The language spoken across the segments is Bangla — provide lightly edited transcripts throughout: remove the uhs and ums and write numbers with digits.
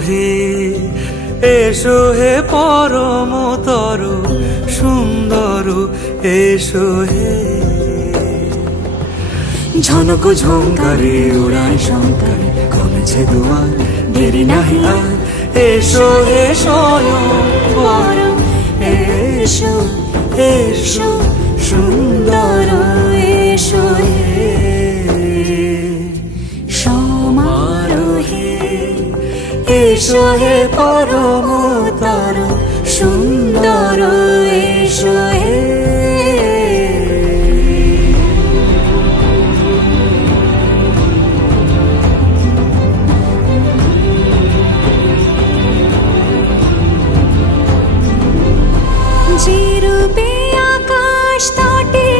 সমারোহে এসো হে পরমতর সুন্দর এসো হে। ঝনক ঝঙ্কারে উড়ায় শঙ্কারে কমেছে দুয়ার দেরি নাহি আর। এসো হে স্বয়ংবর এসো এসো সুন্দর এসো হে। সমারোহে এসো হে পরমতর সুন্দর এসো হে। যে রূপে আকাশ তটে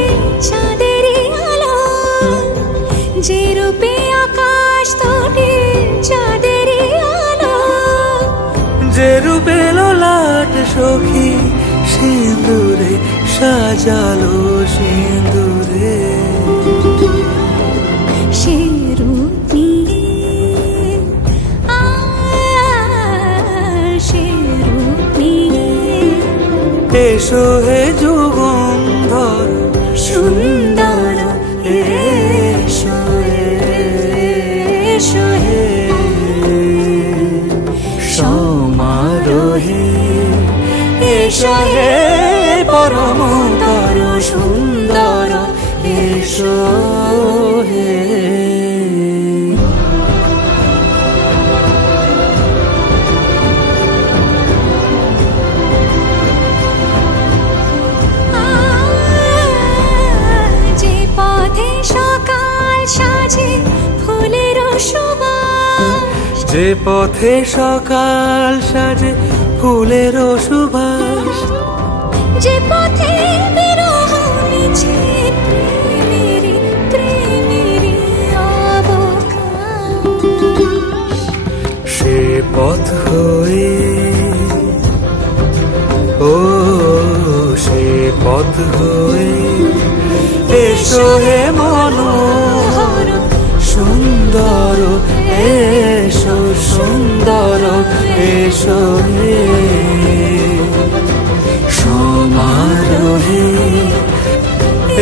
চাঁদেরই আলো, যে রূপে আকাশ তটে চাঁদেরই আলো, যে রূপে ললাট সখী সিঁদুরে সাজালো সিঁদুরে। সে রূপ নিয়ে সে রূপ নিয়ে এসো হে যুগন্ধর সুন্দর এসো এসো হে। সমারোহে এসো হে পরমতর সুন্দর এসো হে। যে পথে সকাল সাজে ফুলের সুবাস, যে পথে সকাল সাজে ফুলের সুবাস, যে পথে বিরহ মিছে প্রেমেরই প্রেমেরই অবকাশ, সে পথ হয়ে ও সে পথ হয়ে এসো হে মনোহর সুন্দর এসো সুন্দর এসো হে। সমারোহে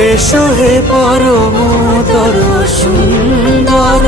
এসো হে পরমতর সুন্দর